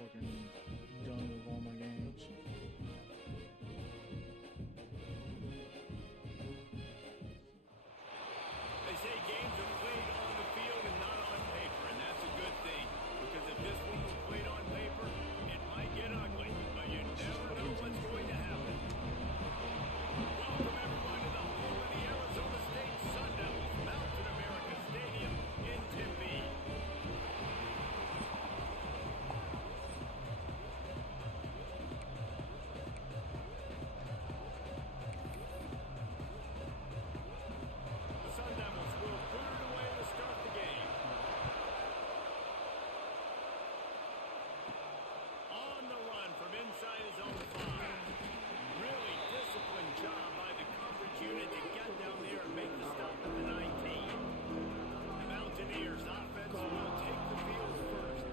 fucking done with all my games. They say games are played on the field and not on paper, and that's a good thing. Because if this one was played on paper, it might get ugly, but you never know what's going to happen. Welcome everyone to the home of the Arizona State Sun Devils, Mountain America Stadium in Tempe. The Sun Devils will put it away to start the game. On the run from inside his own 5. Really disciplined job by the coverage unit to get down there and make the stop at the 19. The Mountaineers offense will take the field first.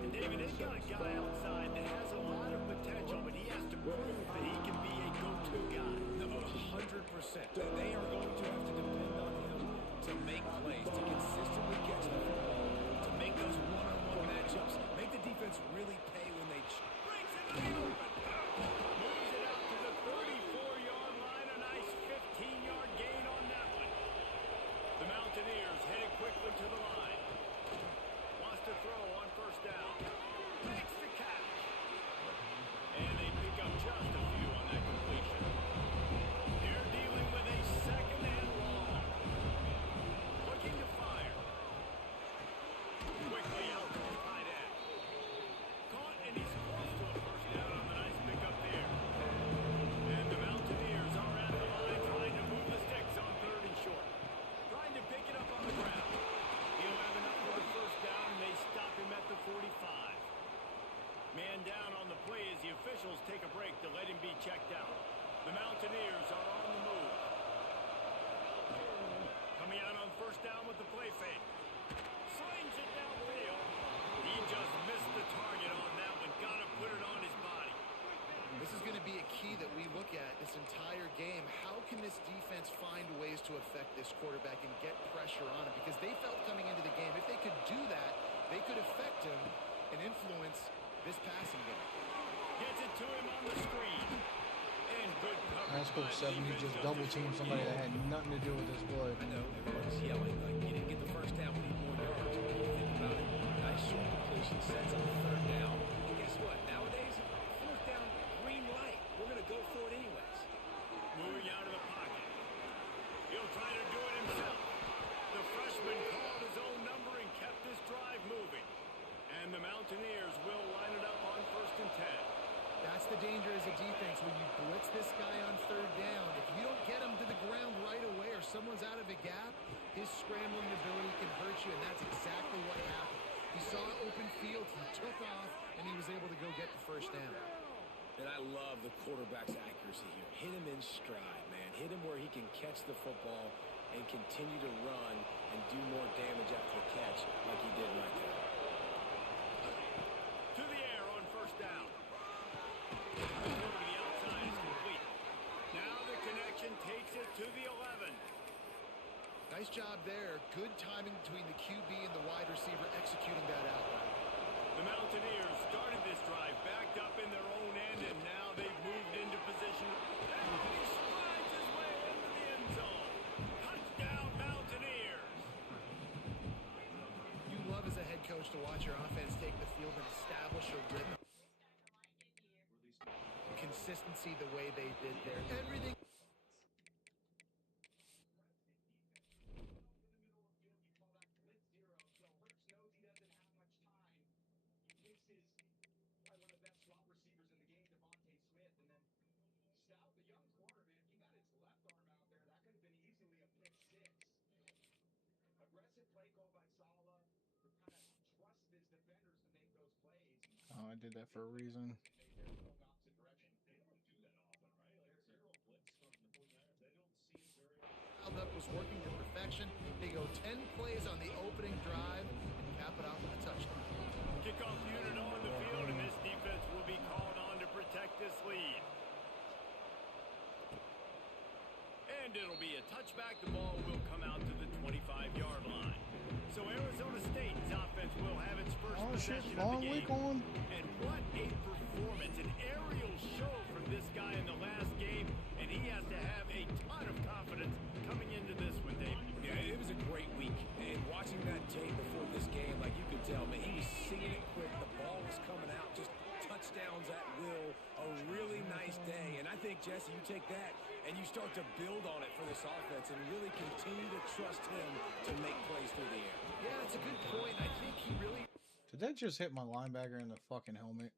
And David, they've got a guy outside that has a lot of potential, but he has to prove that he can be a go-to guy. 100%. They are going to have to depend on him to make plays, to consistently catch the football, to make those one-on-one matchups, make the defense really pay when they Brings it in the open. Moves it out to the 34-yard line. A nice 15-yard gain on that one. The Mountaineers headed quickly to the line. Wants to throw on first down. Makes the catch. And they pick up just a few on that completion. They're dealing with a second and long. Looking to fire. Quickly out to the tight end. Caught, and he's close to a first down on the nice pickup there. And the Mountaineers are at the line trying to move the sticks on 3rd and short. Trying to pick it up on the ground. He'll have enough for the first down, and they stop him at the 45. Man down on the play as the officials take a break to let him be checked out. The Mountaineers are on the move. Coming out on first down with the play fake. Slings it downfield. He just missed the target on that one. Got to put it on his body. This is going to be a key that we look at this entire game. How can this defense find ways to affect this quarterback and get pressure on him? Because they felt coming into the game, if they could do that, they could affect him and influence this passing game. Gets it to him on the screen. And good coverage. That's cool. 7. He just double teamed somebody that had nothing to do with this play. I know, everyone's yelling, like, you didn't get the first down, we need more yards. But when you think about it, nice short completion, sets up the 3rd down. And guess what? Nowadays, 4th down, green light. We're going to go for it anyways. Moving out of the pocket. He'll try to do it himself. The freshman called his own number and kept this drive moving. And the Mountaineers will line it up on 1st and 10. That's the danger as a defense. When you blitz this guy on 3rd down, if you don't get him to the ground right away or someone's out of a gap, his scrambling ability can hurt you, and that's exactly what happened. He saw an open field, he took off, and he was able to go get the first down. And I love the quarterback's accuracy here. Hit him in stride, man. Hit him where he can catch the football and continue to run and do more damage after the catch like he did right there. To the air on first down. The throw to the outside is complete. Now the connection takes it to the 11. Nice job there. Good timing between the QB and the wide receiver executing that out. The Mountaineers started this drive backed up in their own end, and now they've moved into position. And he strides his way into the end zone. Touchdown, Mountaineers. You love as a head coach to watch your offense take the field and establish a rhythm. Consistency the way they did there. Everything. Oh, I did that for a reason. Up was working to perfection. They go 10 plays on the opening drive and cap it off with a touchdown. Kickoff unit on the field, and this defense will be called on to protect this lead. And it'll be a touchback. The ball will come out to the 25-yard line. So Arizona State's offense will have its first shit possession of Long the Week game. on? And what a performance, an aerial show from this guy in the last game, and he has to have a ton of confidence coming into this one, Dave. Yeah, it was a great week. And watching that tape before this game, like you could tell, man, he was seeing it quick. The ball was coming out, just touchdowns at will. A really nice day. And I think, Jesse, you take that and you start to build on it for this offense and really continue to trust him to make plays through the air. Yeah, that's a good point. I think he really... Did that just hit my linebacker in the fucking helmet?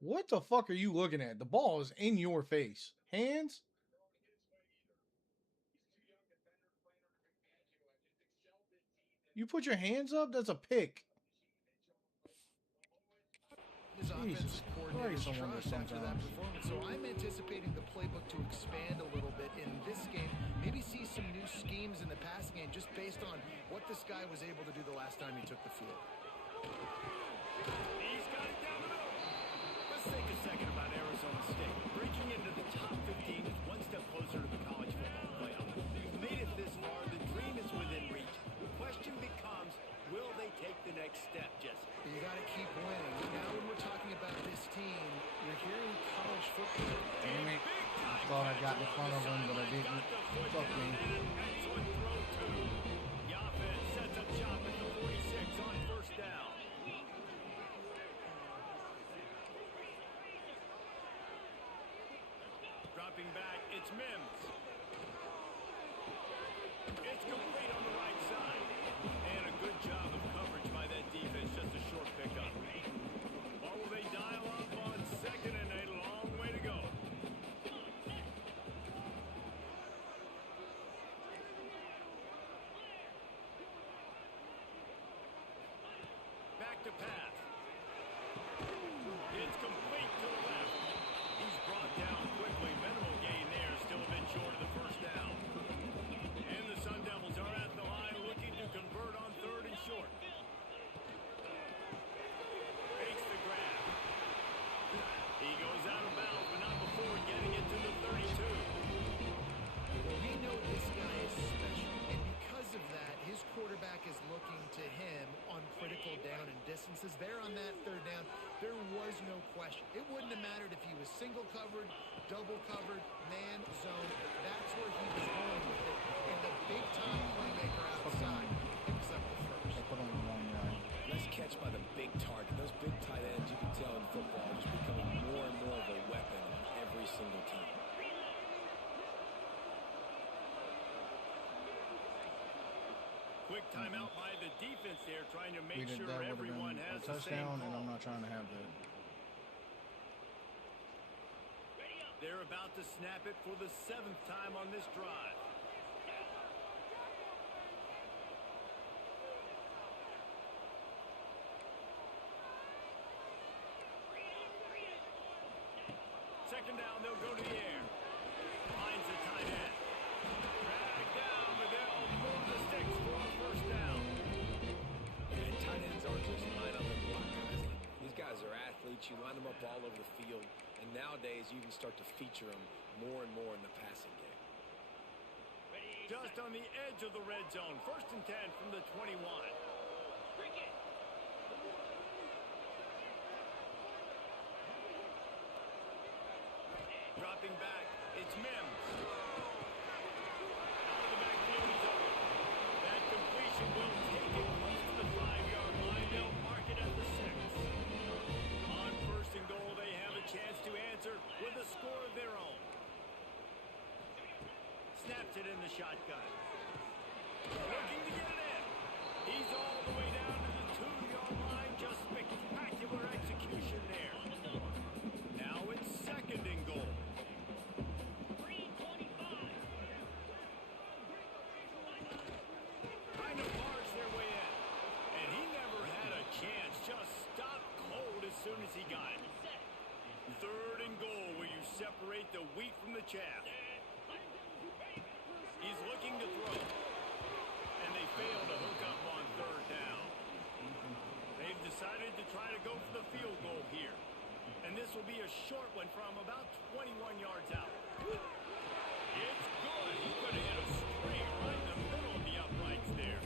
What the fuck are you looking at? The ball is in your face. Hands? You put your hands up? That's a pick. His Jesus offensive coordinator's Christ, I wonder trust after that sometimes. performance. So I'm anticipating the playbook to expand a little bit in this game. Maybe see some new schemes in the passing game just based on what this guy was able to do the last time he took the field. He's got it down the middle. Let's take a second about Arizona State. Breaking into the top 15 is one step closer to the college football playoff. You've made it this far. The dream is within reach. The question becomes, will they take the next step, Jesse? You got to keep winning. Now when we're talking about this team, you're hearing college football. Damn it. I thought I got in front of him, but I didn't. Fuck me. Excellent throw, too. The offense sets up shop at the 46 on first down. Dropping back, it's Mims. It's complete on the right side. And a good job of coverage by that defense, just a short pickup. Or will they dial up on second and a long way to go? Back to pass. It's complete to the left. He's brought down quickly. Minimal gain there. Still a bit short of the first down. And the Sun Devils are at the line looking to convert on third and short. Makes the grab. He goes out of bounds, but not before getting it to the 32. Well, we know this guy is special, and because of that, his quarterback is looking to him on critical down and distances. There on that third down, there was no question. It wouldn't have mattered if he was single covered, double covered, man, zone. That's where he was going with it. And the big-time playmaker outside picks up the first. I put on the wrong guy. Nice catch by the big target. Those big tight ends, you can tell in football, are just becoming more and more of a weapon on every single team. Quick timeout by the defense there, trying to make We did sure that would have everyone been has a the same touchdown, and call. I'm not trying to have that. They're about to snap it for the 7th time on this drive. Second down, they'll go to the air. Finds the tight end. Dragged down, but they'll move the sticks for a first down. And tight ends aren't just line up and block guys. These guys are athletes. You line them up all over the field. And nowadays, you can start to feature them more and more in the passing game. Just on the edge of the red zone. First and 10 from the 21. Dropping back, it's Mims. Out of the backfield, he's open. That completion will take it close to the 5-yard line. They'll mark it at the 6. On first and goal, they have a chance to answer with a score of their own. Snaps it in the shotgun. Looking to get it in. He's all the way down to the 2-yard line. Just spectacular execution there. Now it's second and goal. Trying to barge their way in. And he never had a chance. Just stopped cold as soon as he got it. Third and goal, where you separate the wheat from the chaff. He's looking to throw. And they fail to hook up on third down. They've decided to try to go for the field goal here. will be a short one from about 21 yards out. It's good. He's going to hit a string right in the middle of the uprights there.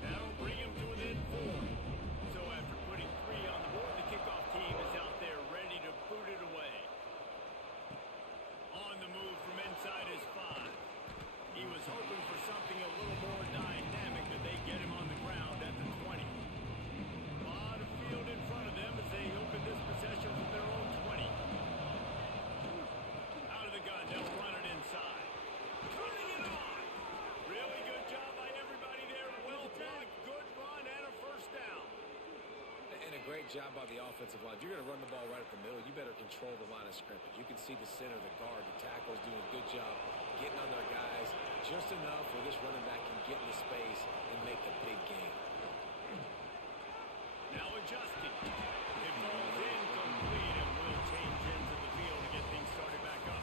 That'll bring him to within 4. So after putting 3 on the board, the kickoff team is out there ready to boot it away. On the move from inside his 5. He was hoping for something a little more dynamic, but they get him on the ground at the 20. A lot of field in front of them as they open this possession from their own 20. Out of the gun, they'll run it inside. Turning it on! Really good job by everybody there. Well blocked, good run, and a first down. And a great job by the offensive line. If you're going to run the ball right up the middle, you better control the line of scrimmage. You can see the center, the guard, the tackles doing a good job getting on their guys just enough where this running back can get in the space and make a big gain. Now adjusting. It falls incomplete and will change ends of the field to get things started back up.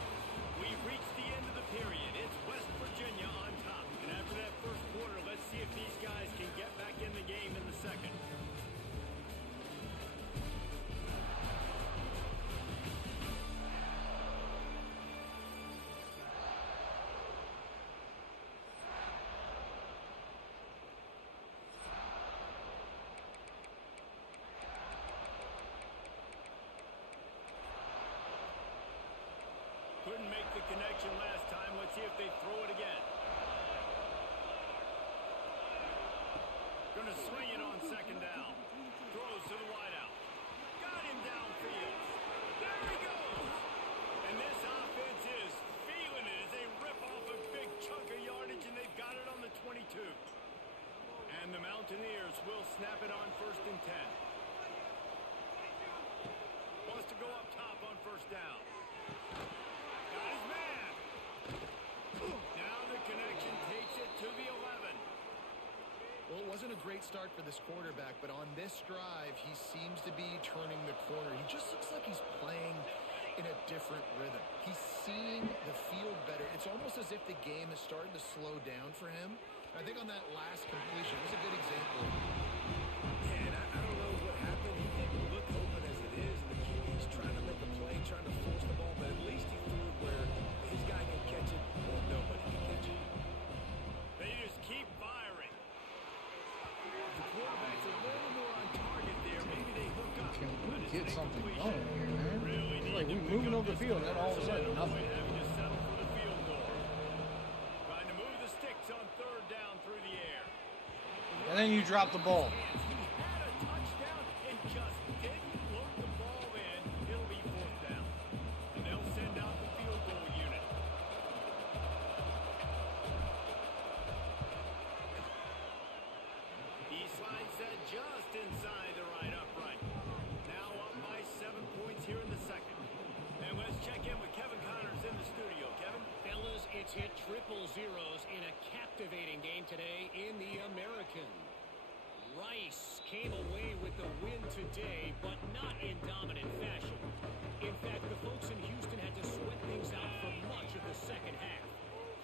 We've reached the end of the period. It's West Virginia on top. And after that first quarter, let's see if these guys can get back in the game in the second. Couldn't make the connection last time. Let's see if they throw it again. Going to swing it on second down. Throws to the wideout. Got him downfield. There he goes. And this offense is feeling it as they rip off a big chunk of yardage, and they've got it on the 22. And the Mountaineers will snap it on 1st and 10. Wants to go up top on first down. Got his man. Now the connection takes it to the 11. Well, it wasn't a great start for this quarterback, but on this drive, he seems to be turning the corner. He just looks like he's playing in a different rhythm. He's seeing the field better. It's almost as if the game is starting to slow down for him. I think on that last completion, it was a good example. Yeah, and I don't know what happened. He didn't look open as it is. And the QB's trying to make a play, trying to force the ball, but at least he threw it where his guy can catch it or nobody can catch it. They just keep firing. The quarterback's a little more on target there. Maybe they hook up. Can But we it's get an something incompletion. going here, man? Really It's need like to we're pick moving up over the this field, and one. then all of a sudden, Instead nothing. having to settle for the field goal. Trying to move the sticks on 3rd down through the air. And then you drop the ball. He had a touchdown and just didn't look the ball in. It'll be 4th down. And they'll send out the field goal unit. He slides that just inside the right upright. Now up by 7 points here in the second. And let's check in with Kevin Connors in the studio. Kevin? Fellas, it's hit triple zeros in a captivating game today in the American. Rice came away with the win today, but not in dominant fashion. In fact, the folks in Houston had to sweat things out for much of the second half.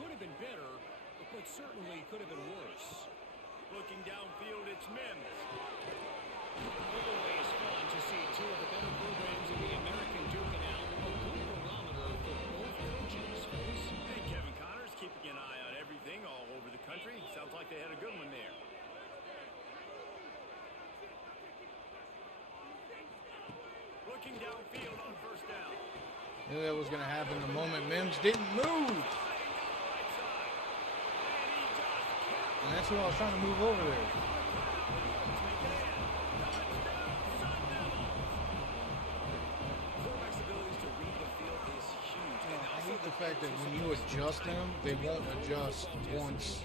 Could have been better, but certainly could have been worse. Looking downfield, it's Mims. Always fun to see two of the better programs in the American duking out. A good barometer for both coaches, folks. Hey, Kevin Connors, keeping an eye on everything all over the country. Sounds like they had a good one there. Looking downfield on first down. Knew that was going to happen the moment Mims didn't move. And that's who I was trying to move over there. Quarterback's abilities to read the field is huge. And I hate the fact that when you adjust them, they won't adjust once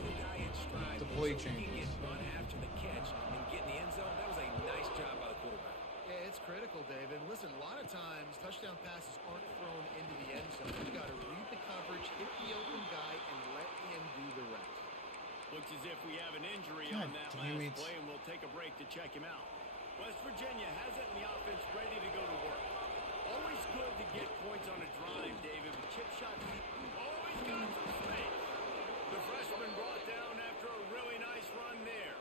the play changes. Run after the catch and get in the end zone. That was a nice job by the quarterback. Yeah, it's critical, David. Listen, a lot of times, touchdown passes aren't thrown into the end zone. You got to read the coverage, hit the open guy, and let him do the rest. Looks as if we have an injury God on that damn last it. play, and we'll take a break to check him out. West Virginia has it in the offense ready to go to work. Always good to get points on a drive, David, with chip shots. Always got some space. The freshman brought down after a really nice run there.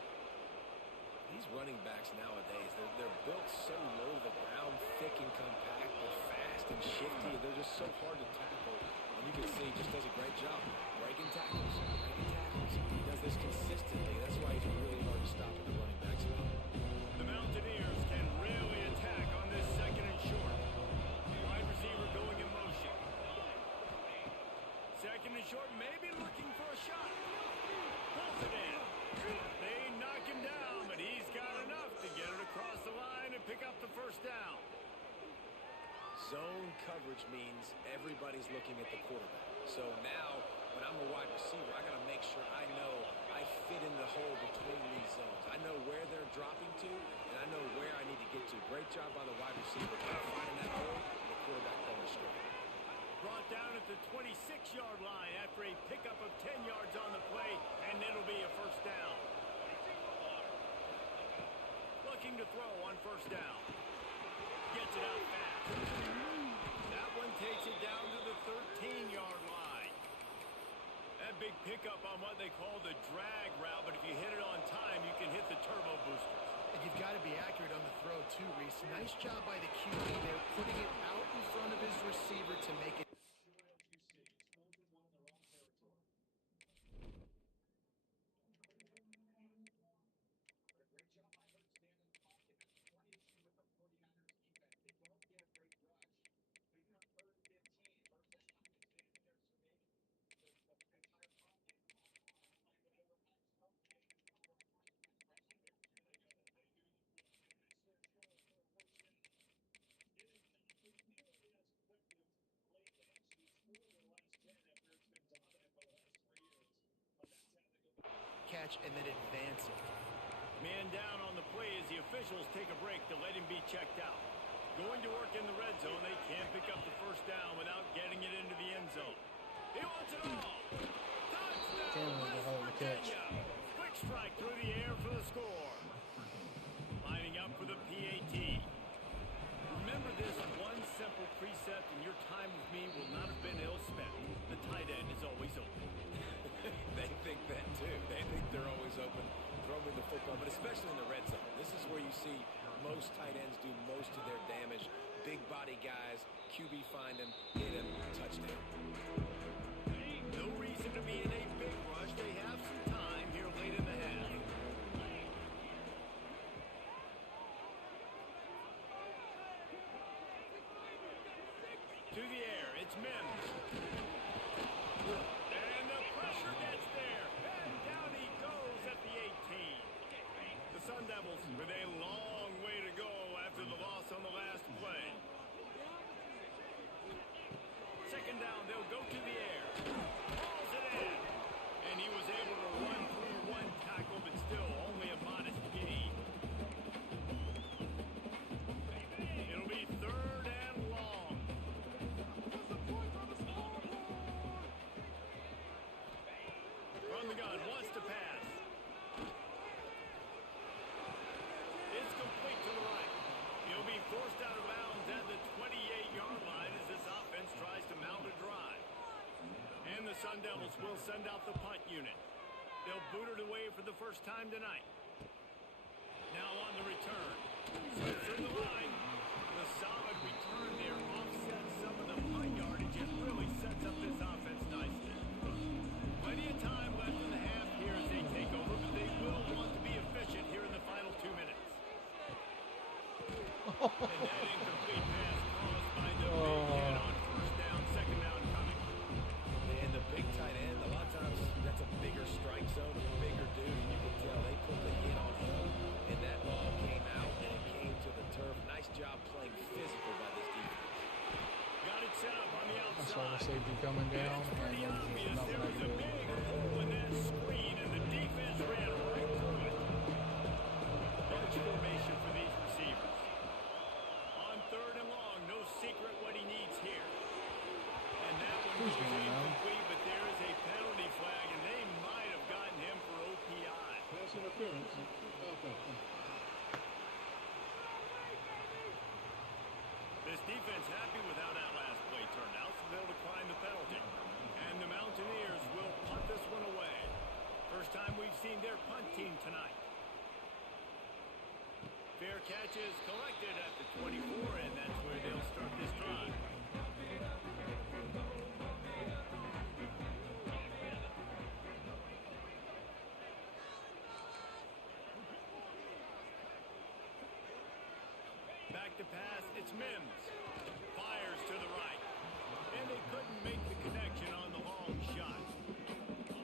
These running backs nowadays, they're built so low to the ground, thick and compact, but fast. shifty. They're just so hard to tackle. And you can see he just does a great job breaking tackles, breaking tackles. He does this consistently. That's why he's really hard to stop in the running back spot. The Mountaineers can really attack on this second and short. Wide receiver going in motion. Second and short, maybe looking for a shot. Pulls it in. They knock him down, but he's got enough to get it across the line and pick up the first down. Zone coverage means everybody's looking at the quarterback. So now, when I'm a wide receiver, I got to make sure I know I fit in the hole between these zones. I know where they're dropping to, and I know where I need to get to. Great job by the wide receiver finding that hole, and the quarterback going straight. Brought down at the 26-yard line after a pickup of 10 yards on the play, and it'll be a first down. Looking to throw on first down. Gets it out fast. That one takes it down to the 13-yard line. That big pickup on what they call the drag route, but if you hit it on time, you can hit the turbo boosters. And you've got to be accurate on the throw, too, Reese. Nice job by the QB there, putting it out in front of his receiver to make it. Catch and then advance it. Man down on the play as the officials take a break to let him be checked out. Going to work in the red zone, they can't pick up the first down without getting it into the end zone. He wants it all. Touchdown, Cameron will hold the catch. Quick strike through the air for the score. Lining up for the PAT. Remember this one simple precept, and your time with me will not have been ill spent. The tight end is always open. They think that too. They think they're always open throwing the football, but especially in the red zone. This is where you see most tight ends do most of their damage. Big body guys, QB find him, hit him, touchdown. No reason to be in a big rush. They have some time here late in the half. To the air, it's Mims. And the pressure gets there. And down he goes at the 18. The Sun Devils with a long way to go after the loss on the last play. Second down, they'll go to the air. Hauls it in. And he was able to run through one tackle, but still only a modest gain. It'll be third and long. From the gun, wants to pass. It's complete to the right. He'll be forced out of bounds at the 28-yard line as this offense tries to mount a drive. And the Sun Devils will send out the punt unit. They'll boot it away for the first time tonight. Now on the return. Slips in the line. The solid return there offsets some of the punt yardage and really sets up this offense nicely. Plenty of time left in the half here as they take over, but they will want to be efficient here in the final 2 minutes. And that incomplete pass caused by the big hit on first down, second down coming. And the big tight end, a lot of times that's a bigger strike zone, a bigger dude, and you can tell they put the hit on him, and that ball came out and it came to the turf. Nice job playing physical by this defense. Got it set up on the I outside. saw the safety coming down, It's and pretty then obvious there's there nothing I was a can do. big hole in that screen, and the defense ran right through it. Bunch formation for these receivers. On third and long, no secret what he needs here. And that one Who's goes going on? incomplete, but there is a penalty flag, and they might have gotten him for OPI. Pass interference. Okay. This defense happy with how that last play turned out, so they'll decline the penalty. And the Mountaineers will punt this one away. First time we've seen their punt team tonight. Fair catch is collected at the 24, and that's where they'll start this drive. Back to pass, it's Mims. Fires to the right. And they couldn't make the connection on the long shot.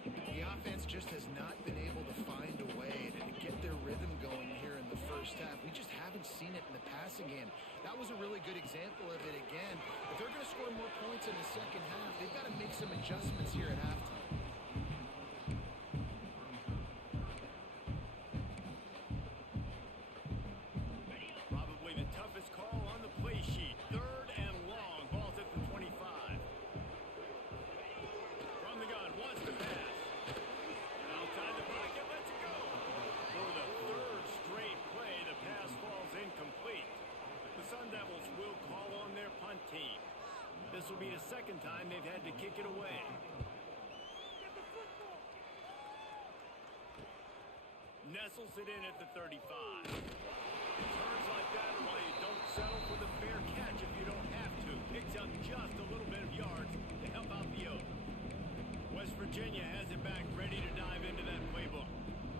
The offense just has not been able to find a way to get their rhythm going here in the first half. We just haven't seen it in the passing game. That was a really good example of it again. If they're going to score more points in the second half, they've got to make some adjustments here at halftime. Probably the toughest call on the play sheet. 3rd and long. Ball's at the 25. From the gun, wants to pass. Outside the pocket, let's go. For the 3rd straight play, the pass falls incomplete. The Sun Devils will call on their punt team. This will be the 2nd time they've had to kick it away. Nestles it in at the 35. Turns like that are why you don't settle for the fair catch if you don't have to. Picks up just a little bit of yards to help out the Oaks. West Virginia has it back ready to dive into that playbook.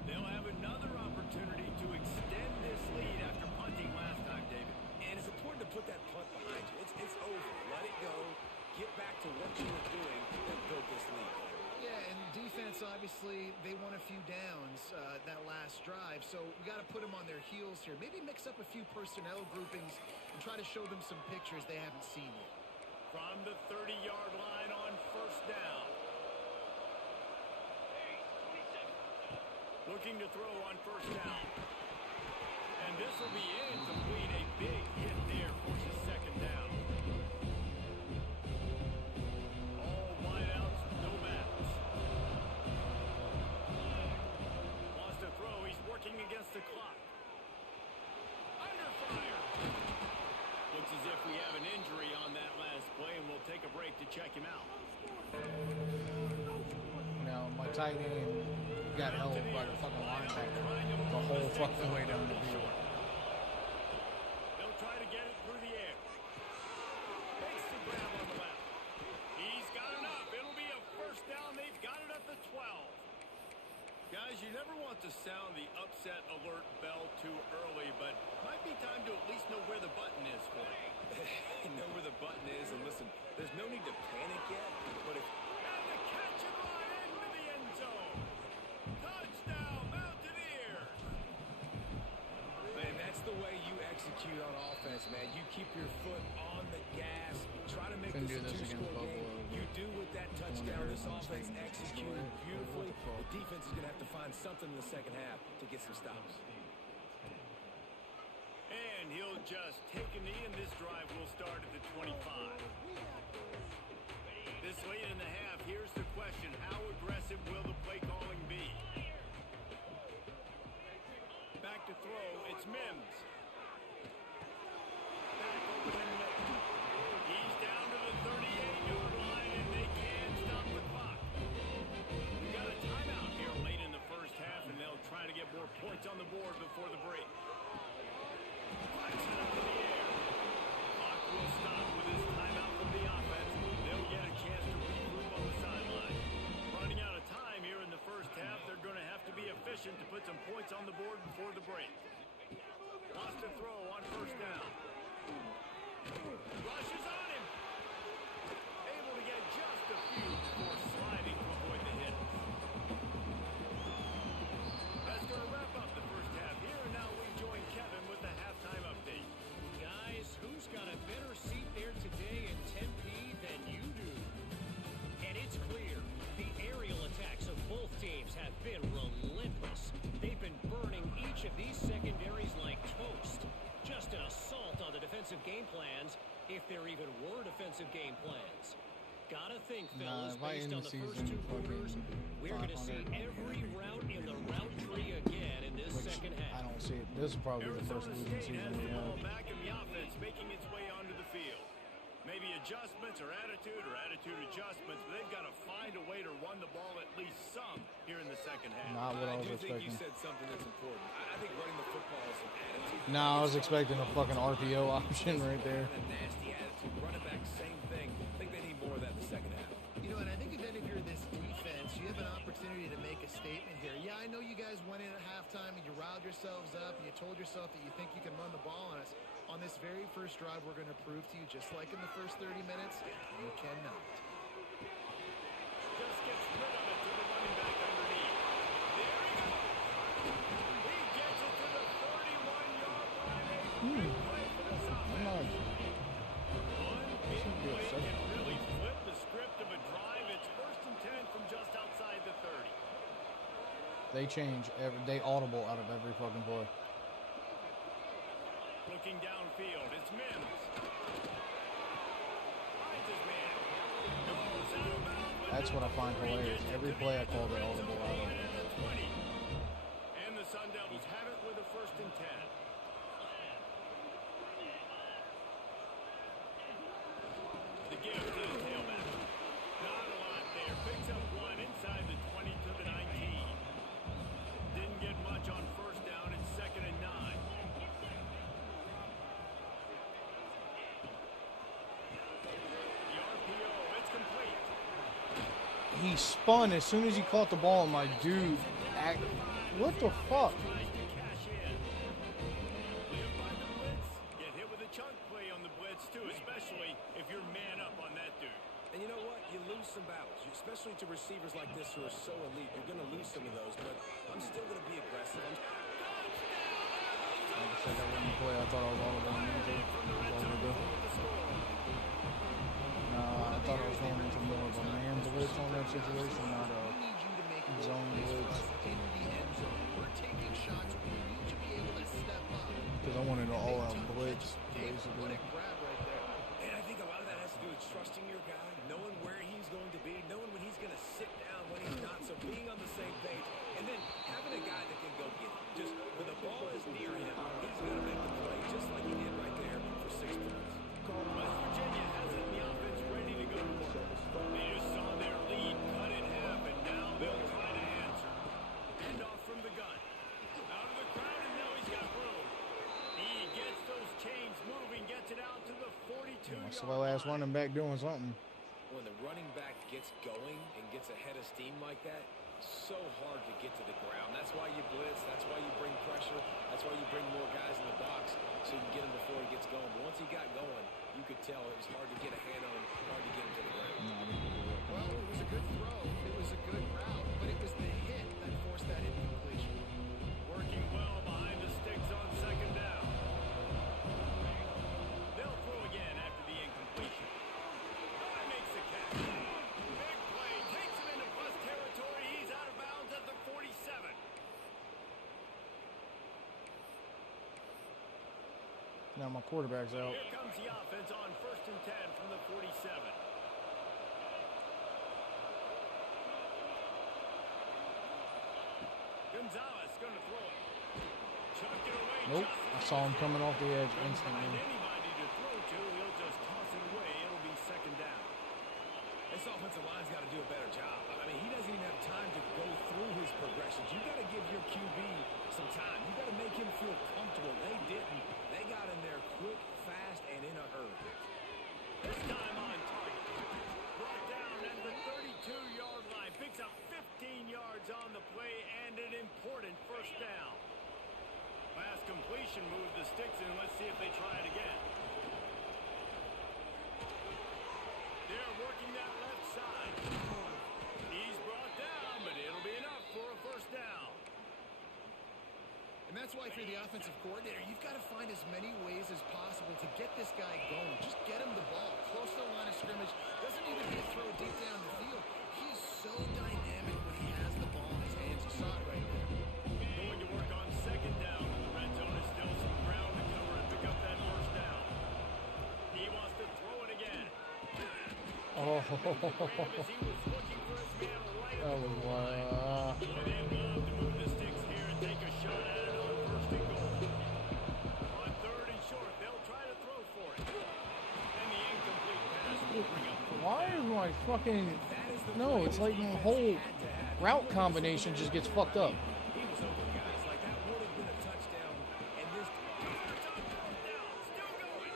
They'll have another opportunity to extend this lead after punting last time, David. And it's important to put that punt behind you. It's over. Let it go. Get back to what you were doing that built this lead. Yeah, and defense, obviously, they won a few downs that last drive, so we got to put them on their heels here. Maybe mix up a few personnel groupings and try to show them some pictures they haven't seen yet. From the 30-yard line on 1st down. Looking to throw on 1st down. And this will be incomplete. A big hit there forces 2nd down. All wideouts, no backs. Wants to throw. He's working against the clock. Under fire. Looks as if we have an injury on that last play, and we'll take a break to check him out. Now, my tight end got held by the fucking linebacker the whole fucking way down the field. They'll try to get it through the air. Makes the grab on the left. He's got enough. It'll be a 1st down. They've got it at the 12. Guys, you never want to sound the upset alert bell too early, but might be time to at least know where the button is for it. Know where the button is, and listen, there's no need to panic yet, but if... And the catch and run into the end zone. Touchdown, Mountaineers. Man, that's the way you execute on offense, man. You keep your foot on the gas. Try to make Couldn't this do a this against two-score game. Buffalo. You do with that touchdown. This offense State. executed beautifully. The defense is going to have to find something in the second half to get some stops. And he'll just take a knee, and this drive will start at the 25. This late in the half, here's the question. How aggressive will the play calling be? Back to throw, it's Mims. Back open in the middle. He's down to the 38-yard line, and they can't stop the clock. We got a timeout here late in the first half, and they'll try to get more points on the board before the break. Flies it up in the air. Clock will stop with this timeout from the offense. They'll get a chance to regroup on the sideline. Running out of time here in the first half, they're going to have to be efficient to put some points on the board before the break. Wants to throw on 1st down. Rushes on him. Able to get just a few before sliding to avoid the hit. That's going to wrap up the first half here, and now we join Kevin with the halftime update. Guys, who's got a better seat there today in Tempe than you do? And it's clear, the aerial attacks of both teams have been relentless. They've been burning each of these secondaries like toast. Just an assault on the defensive game plans, if there even were defensive game plans. Gotta think, fellas, based on the first 2 quarters, we're going to see every route in the route tree again in this second half. I don't see it. This is probably the first Arizona losing State season has we the ball have. back in the offense, making its way onto the field. Maybe adjustments or attitude adjustments, but they've got to find a way to run the ball at least some here in the second half. Not what I was do think expecting. you said something that's important. I think running the football is an attitude. No, I was expecting a fucking RPO option right there. And a nasty attitude. Running back, same thing. I think they need more of that in the second half. You know, and I think then if you're this defense, you have an opportunity to make a statement here. Yeah, I know you guys went in at halftime and you riled yourselves up and you told yourself that you think you can run the ball on us on this this very first drive, we're going to prove to you, just like in the first 30 minutes, you cannot. Just gets rid of it to the running back underneath. There he goes. He gets it to the 31-yard line. A big play for this offense. One big play can really flip the script of a drive. It's 1st and 10 from just outside the 30. They change they audible out of every fucking play. Looking downfield, it's Mims. Finds his man. Goes out of bounds. That's what I find hilarious. Every play I call the audible out of. And the Sun Devils have it with a 1st and 10. The give to the tailback. Not a lot there. Picks up one inside the 20 to the 19. Didn't get much on 1st down. It's 2nd and 9. The RPO, it's complete. He spun as soon as he caught the ball, and my dude, what the fuck? Tries to cash in. Live by the blitz. Get hit with a chunk play on the blitz, too, especially if you're man up on that dude. And you know what? You lose some battles, especially to receivers like this who are so elite. You're going to lose some of those, but I'm still going to be aggressive. Like I said, that wasn't the play I thought I was audible into. I thought I was going into more of a man blitz on that situation, not a zone blitz. We're taking shots. We need to be able to step up. Because I wanted an all-out blitz, What basically. a grab right there. And I think a lot of that has to do with trusting your guy, knowing where he's going to be, knowing when he's going to sit down, when he's not, so being on the same page, and then having a guy that can go get it. Just when the ball is near him, he's going to make the play, just like he did right there for 6 points. West Virginia has it in the offense ready to go to work. They just saw their lead cut in half, and now they'll try to answer. Hand off from the gun. Out of the crowd, and now he's got room. He gets those chains moving, gets it out to the 42-yard Slow ass line. running back doing something. When the running back gets going and gets ahead of steam like that, so hard to get to the ground. That's why you blitz. That's why you bring pressure. That's why you bring more guys in the box so you can get him before he gets going. But once he got going, you could tell it was hard to get a hand on him, hard to get him to the ground. Well, it was a good throw. It was a good route, but it was the hit that forced that incompletion. Working well behind the sticks on 2nd down. They'll throw again after the incompletion. Guy makes the catch. Big play. Takes him into plus territory. He's out of bounds at the 47. Now my quarterback's out. Here comes the offense on 1st and 10 from the 47. Gonzalez going to throw it. Chuck it away. Nope, I saw him coming off the edge Couldn't find instantly. anybody to throw to. He'll just toss it away. It'll be 2nd down. This offensive line's got to do a better job. I mean, he doesn't even have time to go through his progressions. You got to give your QB some time. You got to make him feel comfortable. They didn't. They got in there quick, fast, and in a hurry. This time on target. Brought down at the 32-yard line. Picks up 15 yards on the play and an important 1st down. Last completion moved the sticks in. Let's see if they try it again. They're working that left side. He's brought down, but it'll be enough for a 1st down. And that's why if you're the offensive coordinator, you've got to find as many ways as possible to get this guy going. Just get him the ball close to the line of scrimmage. Doesn't need to be a throw deep down the field. He's so dynamic when he has the ball in his hands. You saw it right there. Going to work on 2nd down. The red zone is still some ground to cover and pick up that 1st down. He wants to throw it again. Oh, As he was looking for his man right that was wild. Boy, they love to move the sticks here and take a shot at it on 1st and goal. On 3rd and short, they'll try to throw for it. And the incomplete pass will bring up 4th Why down. is my fucking... No, it's like my whole route combination just gets fucked up. He was open, guys. Like, that would have been a touchdown. And this... It's on 4th down, still going.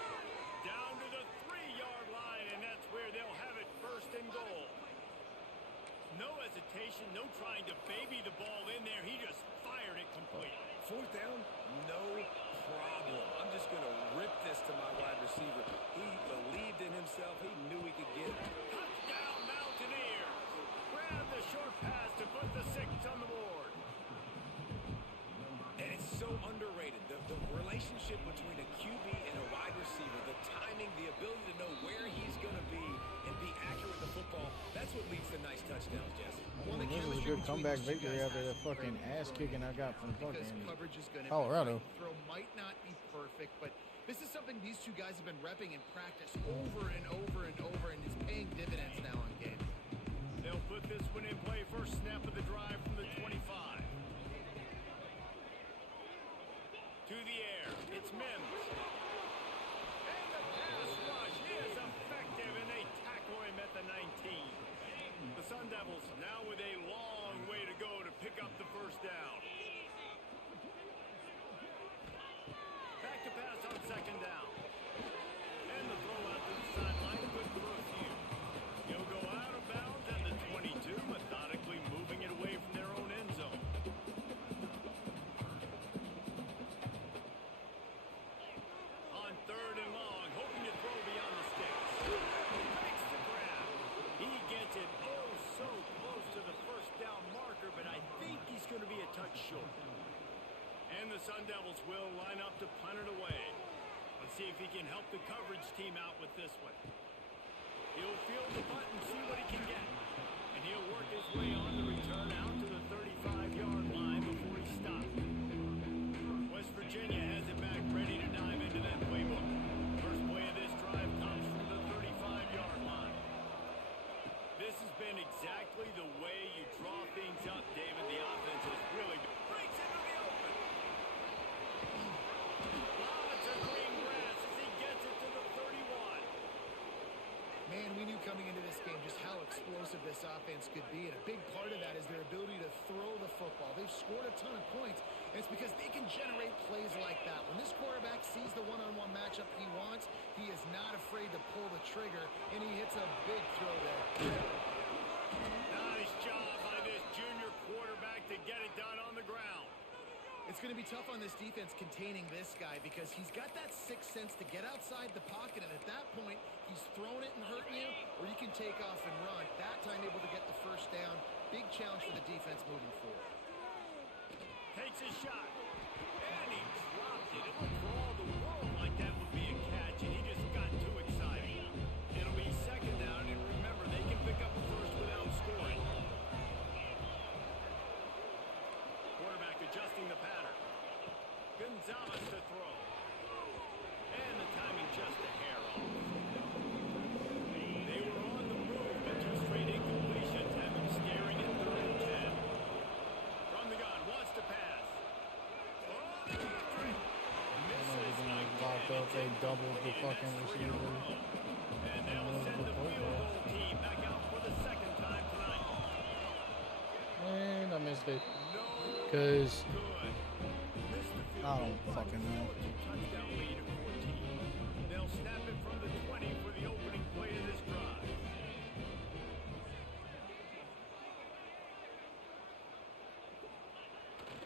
Down to the 3-yard line, and that's where they'll have it 1st and goal. No hesitation, no trying to baby the ball in there. He just fired it complete. 4th down, no problem. I'm just going to rip this to relationship between a QB and a wide receiver, the timing, the ability to know where he's going to be and be accurate with the football, that's what leads to nice touchdowns, Jesse. Well, the This was a chemistry good between comeback these two victory guys after has that to be fucking great ass kicking I got from because fucking coverage is going to Colorado. be throw might not be perfect, but this is something these two guys have been repping in practice over and over and over, and it's paying dividends now in game. They'll put this one in play. First snap of the drive from the 25. To the air. It's Mims. And the pass rush is effective, and they tackle him at the 19. The Sun Devils now with a long way to go to pick up the first down. Back to pass on second down. And the throw out to the sideline, good for a few. He'll go out of bounds at the 22, methodically moving it away from their own end zone. On third and long, hoping to throw beyond the sticks. Makes the grab. He gets it oh so close to the first down marker, but I think he's going to be a touch short. And the Sun Devils will line up to punt it away. Let's see if he can help the coverage team out with this one. He'll field the punt and see what he can get. And he'll work his way on the return out to the 35-yard line before he stops. West Virginia has it back, ready to dive into that playbook. First play of this drive comes from the 35-yard line. This has been exactly the way you draw things up, David. The offense has really breaks into the open. Lots of green grass as he gets it to the 31. Man, we knew coming into this game just how explosive this offense could be, and a big part of that is their ability to throw the football. They've scored a ton of points, and it's because they can generate plays like that. When this quarterback sees the one-on-one matchup he wants, he is not afraid to pull the trigger, and he hits a big throw there. Nice job by this junior quarterback to get it done on the ground. It's going to be tough on this defense containing this guy because he's got that sixth sense to get outside the pocket, and at that point, he's throwing it and hurting you, or you can take off and run. That time able to get the first down. Big challenge for the defense moving forward. Takes a shot. And he dropped it. It looked for all the world like that would be a catch, and he just got too excited. It'll be second down, and remember, they can pick up the first without scoring. Quarterback adjusting the pattern. Gonzalez to throw. And the timing just a hair off. They were on the move, but two straight incompletions have them staring at 3rd and 10. From the gun, wants to pass. Oh, there's the trick. Misses again. Locked up, they doubled the fucking receiver. And they'll send the field goal team back out for the second time tonight. And I missed it. No Because good. Missed the field I goal, don't but fucking still know. a two-touchdown lead at 14. They'll snap it from the 20 for the opening play of this drive.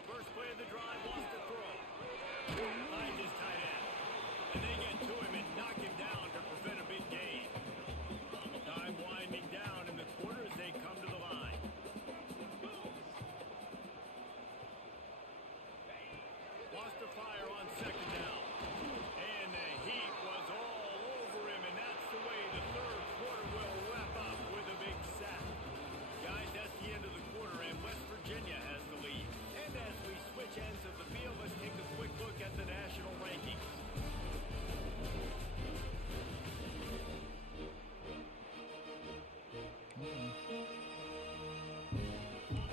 First play of the drive, wants to throw. Finds his tight end. And they get to him and knock him down to prevent a big gain. Time winding down in the quarter as they come to the line. Wants to fire on second down. And the heat was all over him, and that's the way the third quarter will wrap up with a big sack. Guys, that's the end of the quarter, and West Virginia has the lead. And as we switch ends of the field, let's take a quick look at the national rankings.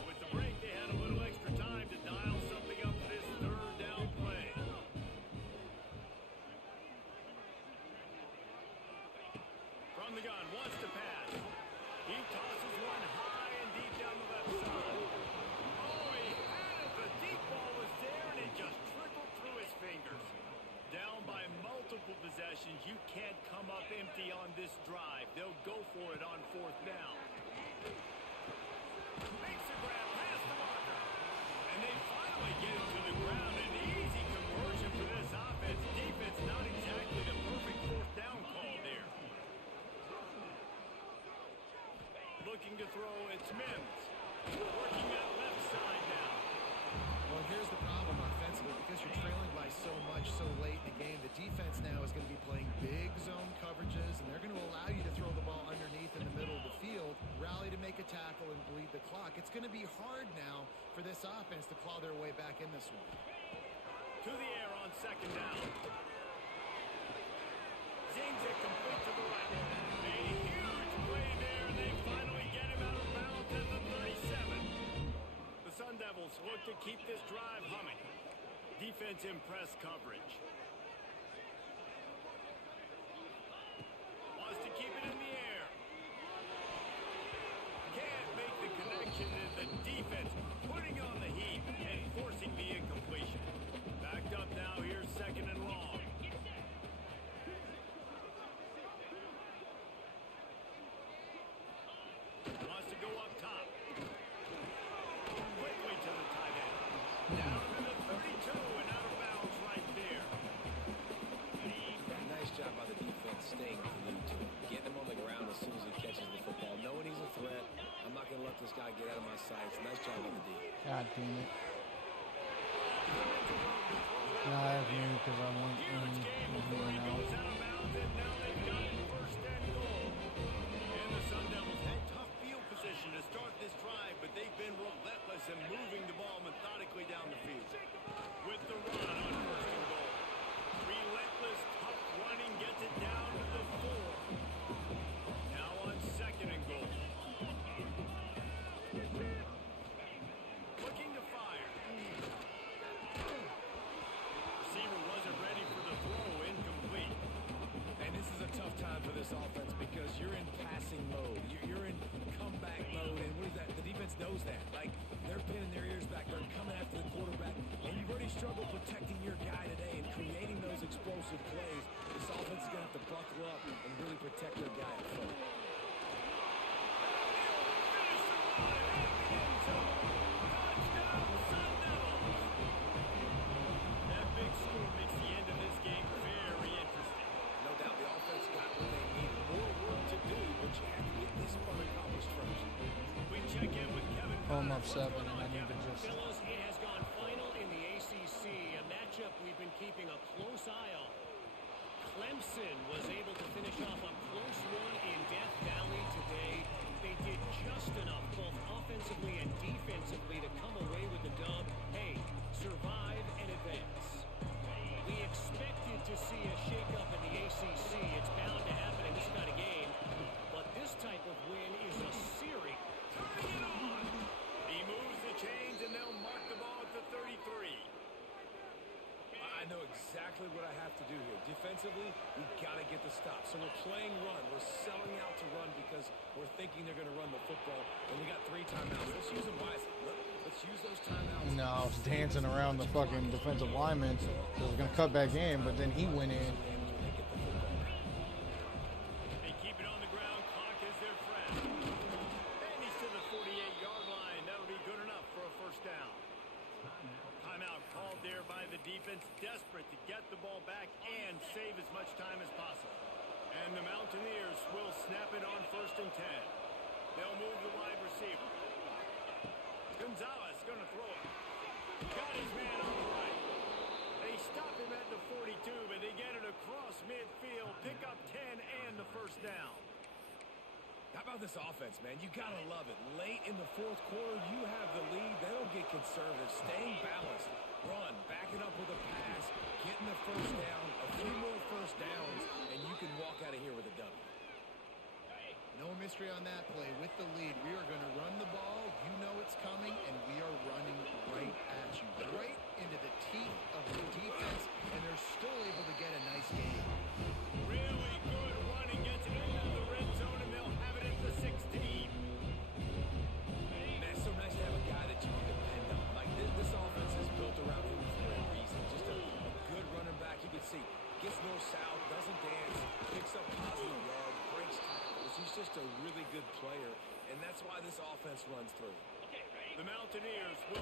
With the break, they had a little extra time to dial something up for this third down play. From the gun, wants to pass. He tosses one high and deep down the left side. Oh, he had it. The deep ball was there, and it just trickled through his fingers. Down by multiple possessions, you can't come up empty on this drive. They'll go for it on 4th down. Makes a grab past the marker. And they finally get it to the ground. An easy conversion for this offense. Defense not exactly the perfect 4th down call there. Looking to throw, it's Mims. Working that left side now. well, Well, here's the problem offensively. Because you're trailing by so much so late in the game, the defense now is going to be playing big zone coverages, and they're going to allow you to throw the ball underneath in the middle of the field, rally to make a tackle, and bleed the clock. It's going to be hard now for this offense to claw their way back in this one. To the air on second down. Zings it complete to the right. A huge play there, and they finally get him out of bounds at the 37. The Sun Devils look to keep this drive humming. Defense in press coverage. Wants to keep it in the air. Can't make the connection, and the defense putting on the heat and forcing the incompletion. Backed up now, here's second and long. Wants to go up top. Quickly to the tight end. Down to the 32 and out of bounds right there. Nice job by the defense staying glued to him. Getting him on the ground as soon as he catches the football. Knowing he's a threat. I'm not going to let this guy get out of my sights. Nice job on the D. God damn it. Nah, that's me because I went in and out. Out of bounds, and now they've got it first and goal. And the Sun Devils had tough field position to start this drive, but they've been relentless in moving the ball methodically down the field. With the run on first and goal. Relentless, tough running gets it down to the 4. Now on second and goal. Looking to fire. Receiver wasn't ready for the throw, incomplete. And this is a tough time for this offense because you're in passing mode. You're in comeback mode, and what is that? The defense knows that. Like, they're pinning their ears back. They're coming after the quarterback, and you've already struggled protecting your guy today and creating those explosive plays. This offense is going to have to buckle up and really protect their guy at front. That big score makes the end of this game very interesting. No doubt the offense got what they needed. More work to do, but you have to get this part accomplished first. We check in with Kevin. Home up 7, and I need to just... Fellas, it has gone final in the ACC, a matchup we've been keeping a close eye on. Clemson was able to finish off a close one in Death Valley today. They did just enough, both offensively and defensively, to come away with the dub. Hey, survive and advance. We expected to see a shakeup in the ACC. It's bound to happen in this kind of game. But this type of win is a series. Turning it on. He moves the chains, and they'll mark the ball at the 33. I know exactly what I have to do here. Defensively, we've got to get the stop. So we're playing run. We're selling out to run because we're thinking they're going to run the football. And we got 3 timeouts. Let's use them wisely. Let's use those timeouts. No, I was dancing around the fucking defensive lineman. So I was going to cut back in, but then he went in. They keep it on the ground. Clock is their friend. And he's to the 48-yard line. That'll be good enough for a first down. Timeout called there by the defense, desperate to get the ball back and save as much time as possible. And the Mountaineers will snap it on first and 10. They'll move the wide receiver. Gonzalez going to throw it. Got his man on the right. They stop him at the 42, but they get it across midfield, pick up 10 and the first down. How about this offense, man? You got to love it. Late in the fourth quarter, you have the lead. They don't get conservative. Staying balanced. Run. Back it up with a pass. Getting the first down. A few more first downs, and you can walk out of here with a W. No mystery on that play. With the lead, we are going to run the ball. You know it's coming, and we are running right at you. Right into the teeth of the defense, and they're still able to get a nice game. Really good running, gets it into the red zone, and they'll have it at the 16. Man, it's so nice to have a guy that you can depend on. Like, this offense is built around him for a reason. Just a good running back. You can see, gets north-south, doesn't dance, picks up positive yards, breaks tackles. He's just a really good player, and that's why this offense runs through. The Mountaineers will